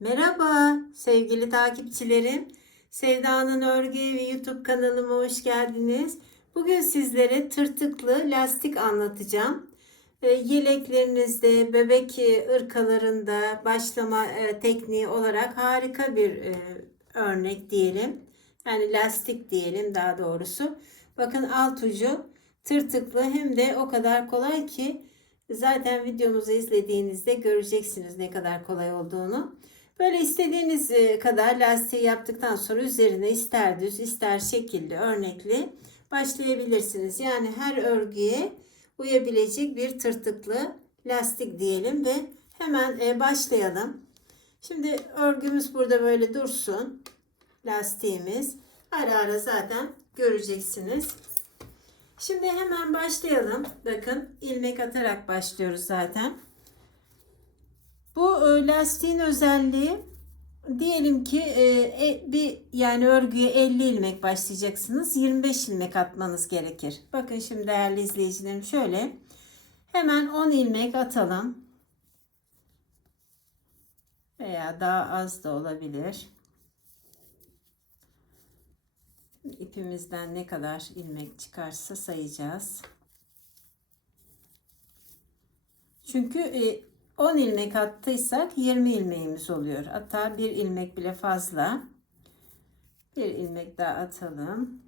Merhaba sevgili takipçilerim. Sevda'nın Örgü Evi YouTube kanalıma hoş geldiniz. Bugün sizlere tırtıklı lastik anlatacağım. E, Yeleklerinizde, bebek ırkalarında başlama e, tekniği olarak harika bir e, örnek diyelim. Yani lastik diyelim daha doğrusu. Bakın alt ucu tırtıklı hem de o kadar kolay ki zaten videomuzu izlediğinizde göreceksiniz ne kadar kolay olduğunu. Böyle istediğiniz e, kadar lastiği yaptıktan sonra üzerine ister düz ister şekilli örnekli başlayabilirsiniz. Yani her örgüye uyabilecek bir tırtıklı lastik diyelim ve hemen e, başlayalım. Şimdi örgümüz burada böyle dursun. Lastiğimiz. Ara ara zaten göreceksiniz. Şimdi hemen başlayalım. Bakın ilmek atarak başlıyoruz zaten. Bu e, lastiğin özelliği diyelim ki e, e, bir yani örgüye 50 ilmek başlayacaksınız. 25 ilmek atmanız gerekir. Bakın şimdi değerli izleyicilerim şöyle. Hemen 10 ilmek atalım. Veya daha az da olabilir. İpimizden ne kadar ilmek çıkarsa sayacağız. Çünkü e, 10 ilmek attıysak 20 ilmeğimiz oluyor. Hatta bir ilmek bile fazla. Bir ilmek daha atalım.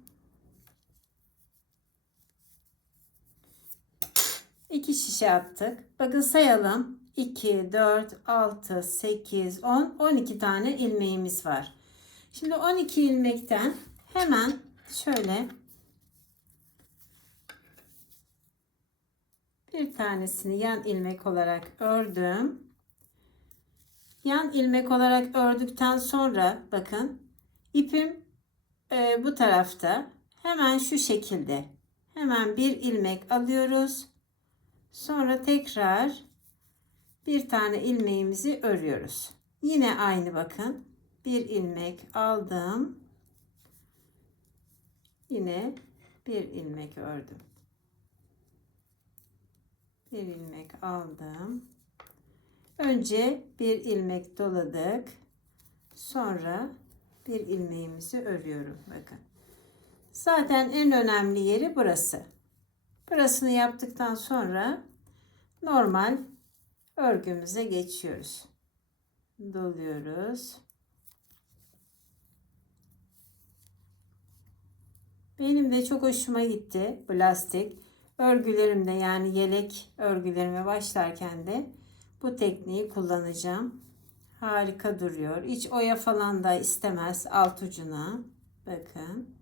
İki şişe attık. Bakın sayalım. 2, 4, 6, 8, 10, 12 tane ilmeğimiz var. Şimdi 12 ilmekten hemen şöyle bir tanesini yan ilmek olarak ördüm. Yan ilmek olarak ördükten sonra bakın ipim e, bu tarafta hemen şu şekilde hemen bir ilmek alıyoruz. Sonra tekrar bir tane ilmeğimizi örüyoruz. Yine aynı bakın. Bir ilmek aldım. Yine bir ilmek ördüm bir ilmek aldım. Önce bir ilmek doladık. Sonra bir ilmeğimizi örüyorum. Bakın. Zaten en önemli yeri burası. Burasını yaptıktan sonra normal örgümüze geçiyoruz. Doluyoruz. Benim de çok hoşuma gitti bu lastik örgülerimde yani yelek örgülerime başlarken de bu tekniği kullanacağım. Harika duruyor. Hiç oya falan da istemez alt ucuna. Bakın.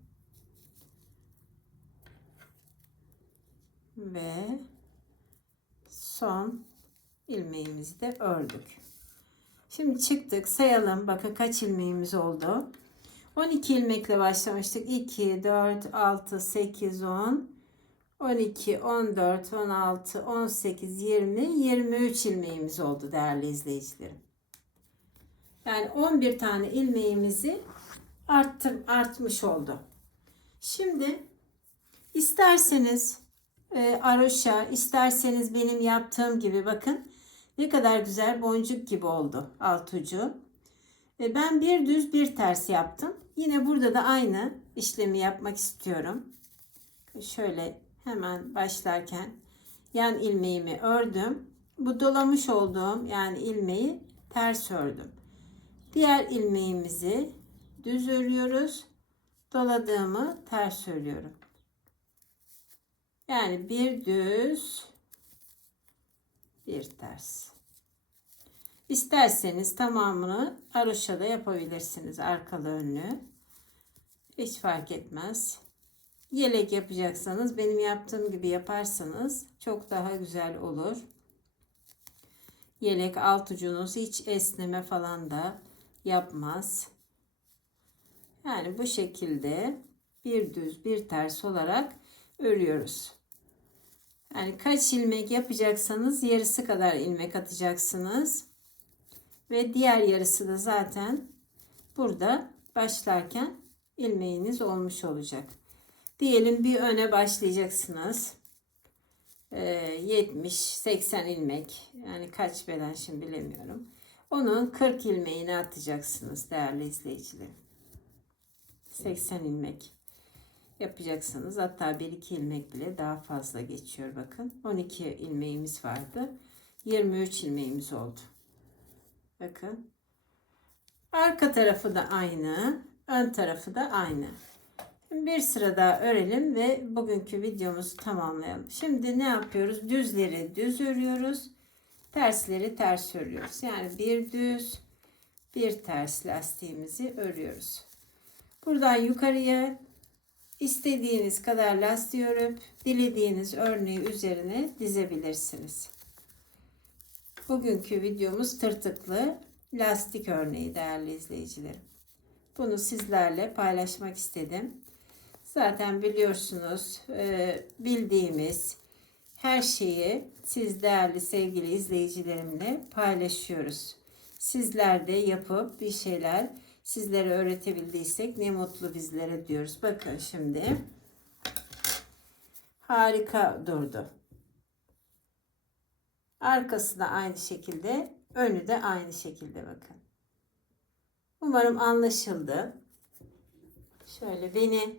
Ve son ilmeğimizi de ördük. Şimdi çıktık sayalım. Bakın kaç ilmeğimiz oldu. 12 ilmekle başlamıştık. 2, 4, 6, 8, 10, 12, 14, 16, 18, 20, 23 ilmeğimiz oldu değerli izleyicilerim. Yani 11 tane ilmeğimizi arttım, artmış oldu. Şimdi isterseniz e, aroşa, isterseniz benim yaptığım gibi bakın ne kadar güzel boncuk gibi oldu alt ucu. E, ben bir düz bir ters yaptım. Yine burada da aynı işlemi yapmak istiyorum. Şöyle hemen başlarken yan ilmeğimi ördüm. Bu dolamış olduğum yani ilmeği ters ördüm. Diğer ilmeğimizi düz örüyoruz. Doladığımı ters örüyorum. Yani bir düz bir ters. İsterseniz tamamını aroşada yapabilirsiniz arkalı önlü. Hiç fark etmez. Yelek yapacaksanız benim yaptığım gibi yaparsanız çok daha güzel olur. Yelek alt ucunuz hiç esneme falan da yapmaz. Yani bu şekilde bir düz bir ters olarak örüyoruz. Yani kaç ilmek yapacaksanız yarısı kadar ilmek atacaksınız. Ve diğer yarısı da zaten burada başlarken ilmeğiniz olmuş olacak. Diyelim bir öne başlayacaksınız. Ee, 70-80 ilmek. Yani kaç beden şimdi bilemiyorum. Onun 40 ilmeğini atacaksınız değerli izleyicilerim. 80 ilmek yapacaksınız. Hatta 1-2 ilmek bile daha fazla geçiyor bakın. 12 ilmeğimiz vardı. 23 ilmeğimiz oldu. Bakın. Arka tarafı da aynı. Ön tarafı da aynı. Bir sıra daha örelim ve bugünkü videomuzu tamamlayalım. Şimdi ne yapıyoruz? Düzleri düz örüyoruz. Tersleri ters örüyoruz. Yani bir düz, bir ters lastiğimizi örüyoruz. Buradan yukarıya istediğiniz kadar lastiği örüp dilediğiniz örneği üzerine dizebilirsiniz. Bugünkü videomuz tırtıklı lastik örneği değerli izleyicilerim. Bunu sizlerle paylaşmak istedim. Zaten biliyorsunuz e, bildiğimiz her şeyi siz değerli sevgili izleyicilerimle paylaşıyoruz. Sizler de yapıp bir şeyler sizlere öğretebildiysek ne mutlu bizlere diyoruz. Bakın şimdi harika durdu. Arkası da aynı şekilde, önü de aynı şekilde bakın. Umarım anlaşıldı. Şöyle beni